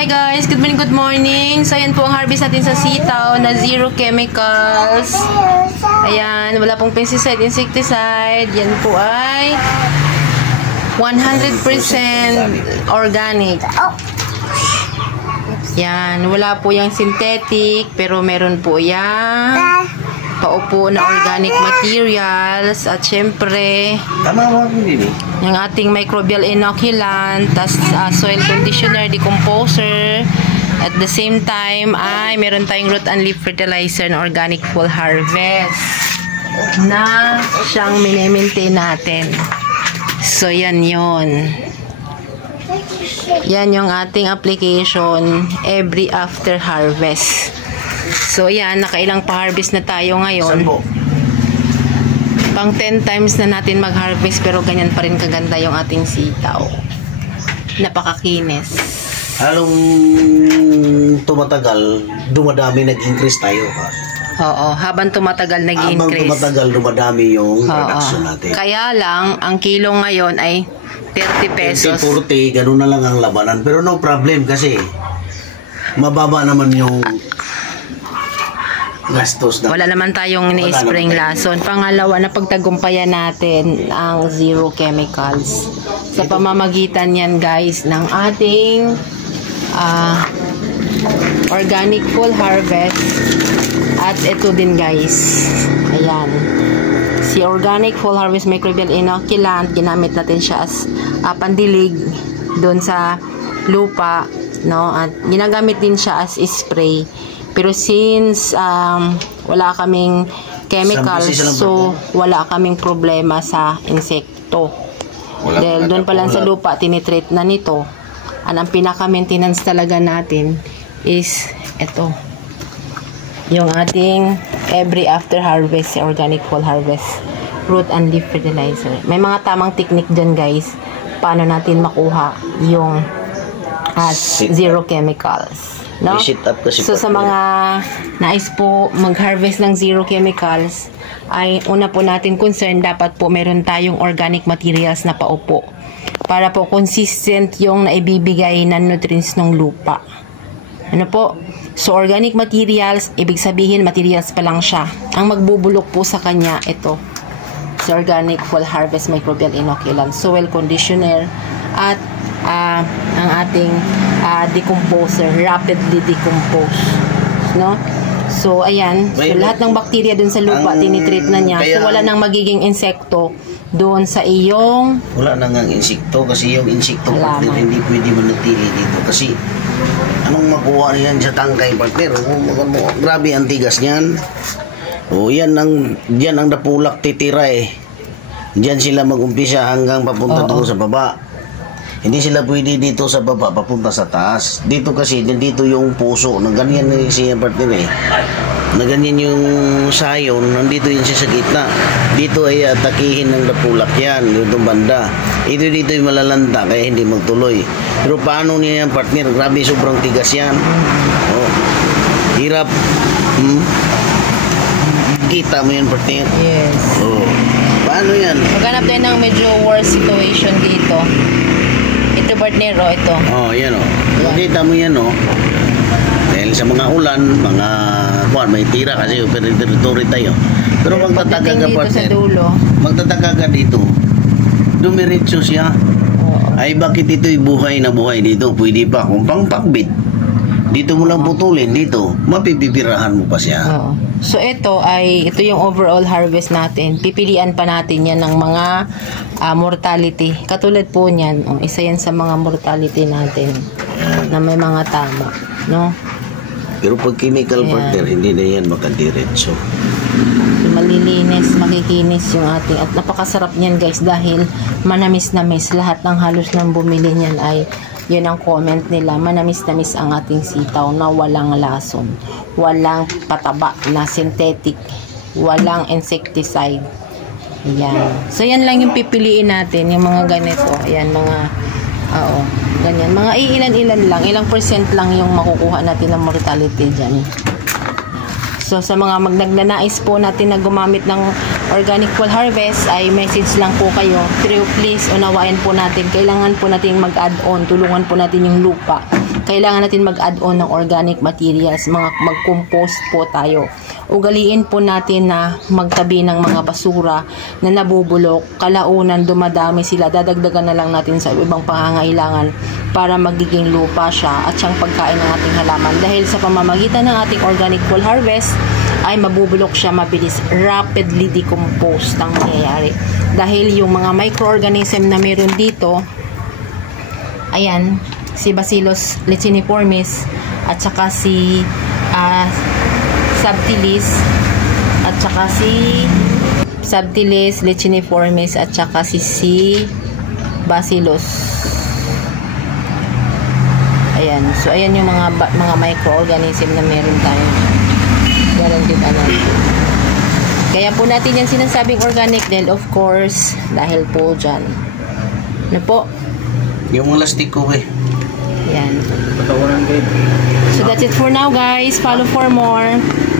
Hi guys, good morning. So ayan po ang harvest natin sa sitaw na zero chemicals. Ayan, wala pong pesticide, insecticide. Yan po ay 100% organic. Yan, wala po yung synthetic, pero meron po yung paupo na organic materials at syempre yung ating microbial inoculant, tas soil conditioner, decomposer. At the same time ay meron tayong root and leaf fertilizer na organic full harvest na siyang mini-maintain natin. So yan yon. Yan yung ating application every after harvest. So yan, nakailang pa-harvest na tayo ngayon. Pang 10 times na natin mag-harvest pero ganyan pa rin kaganda yung ating sitaw. Napakakinis. Halong tumatagal, dumadami, nag-increase tayo. Oo, habang tumatagal nag-increase. Habang tumatagal, dumadami yung production natin. Kaya lang, ang kilo ngayon ay 30 pesos. 40, gano'n na lang ang labanan. Pero no problem kasi mababa naman yung gastos na. Wala naman tayong ni-spraying lason. Pangalawa, na pagtagumpayan natin ang zero chemicals. Sa pamamagitan yan guys ng ating organic full harvest. At ito din guys. Ayan. Si organic full harvest microbial inoculant, ginamit natin siya as pandilig doon sa lupa, no? At ginagamit din siya as spray. Pero since wala kaming chemicals, so wala kaming problema sa insekto. Dahil doon pa lang sa lupa, tinitreat na nito. Ang pinaka-maintenance talaga natin is ito. Yung ating every after harvest, organic full harvest, root and leaf fertilizer. May mga tamang technique dyan guys, paano natin makuha yung zero chemicals. No? So sa mga nais po mag-harvest ng zero chemicals, ay una po natin concern, dapat po meron tayong organic materials na paupo para po consistent yung naibibigay na nutrients ng lupa. Ano po? So organic materials, ibig sabihin materials pa lang siya. Ang magbubulok po sa kanya, ito. So organic full harvest microbial inoculant, soil conditioner, at ang ating decomposer, rapidly decompose, no? So ayan, so lahat ng bacteria dun sa lupa tinitreat na niya. So wala nang magiging insekto doon sa iyong, wala nang ang insekto kasi yung insekto partner hindi pwede manatili dito kasi anong makuha niyan sa tangkay partner. Grabe ang tigas niyan. Yan ang napulak titira eh. Diyan sila mag-umpisa hanggang papunta doon sa baba. Hindi sila pwede dito sa baba papunta sa taas. Dito kasi nandito yung puso, na ganyan siya partner eh. Na ganyan yung sayon, nandito yun siya sa gitna. Dito ay atakihin ng napulak yan, yung banda. Ito dito yung malalanta kaya hindi magtuloy. Pero paano niya yan partner? Grabe, sobrang tigas yan. Hirap. Kita mo yan partner? Yes. Paano yan? Maghanap tayo ng medyo worse situation dito. Ito partner, ito. Yan Makita mo yan dahil sa mga ulan, mga may tira kasi territory tayo. Pero magtataka ka partner. Magtataka ka dito. Dumiretso siya. Ay bakit ito'y buhay na buhay dito? Pwede pa kung pangpakbit. Dito mo lang putulin dito, mapipipirahan mo pa siya. So ito yung overall harvest natin. Pipilian pa natin yan ng mga mortality. Katulad po niyan, isa yan sa mga mortality natin na may mga tama, no? Pero pag chemical partner, hindi na yan makadiretso. Malilinis, makikinis yung ating, at napakasarap niyan guys dahil manamis-namis. Lahat ng halos ng bumili niyan ay yun ang comment nila, manamis-namis ang ating sitaw na walang lason, walang pataba na synthetic, walang insecticide. Ayan. So yan lang yung pipiliin natin, yung mga ganito. Ayan, mga ganyan. Mga ilan-ilan lang, ilang percent lang yung makukuha natin ng mortality dyan. So sa mga magnanais po natin na gumamit ng organic full harvest, ay message lang po kayo. Pero please, unawain po natin. Kailangan po natin mag-add on. Tulungan po natin yung lupa. kailangan natin mag-add on ng organic materials, mag-compost po tayo. Ugaliin po natin na magtabi ng mga basura na nabubulok, kalaunan dumadami sila, dadagdagan na lang natin sa ibang pangangailangan para magiging lupa siya at siyang pagkain ng ating halaman. Dahil sa pamamagitan ng ating organic full harvest ay mabubulok siya mabilis, rapidly decompose ang mangyayari. Dahil yung mga microorganism na meron dito, ayan, si Bacillus licheniformis at saka si Subtilis at saka si Subtilis licheniformis at saka si Bacillus. Ayan, so ayan yung mga microorganism na meron tayo. Guaranteed kaya po natin yan sinasabing organic dahil of course dahil po dyan ano po yung mga lastiko yan. So that's it for now guys, follow for more.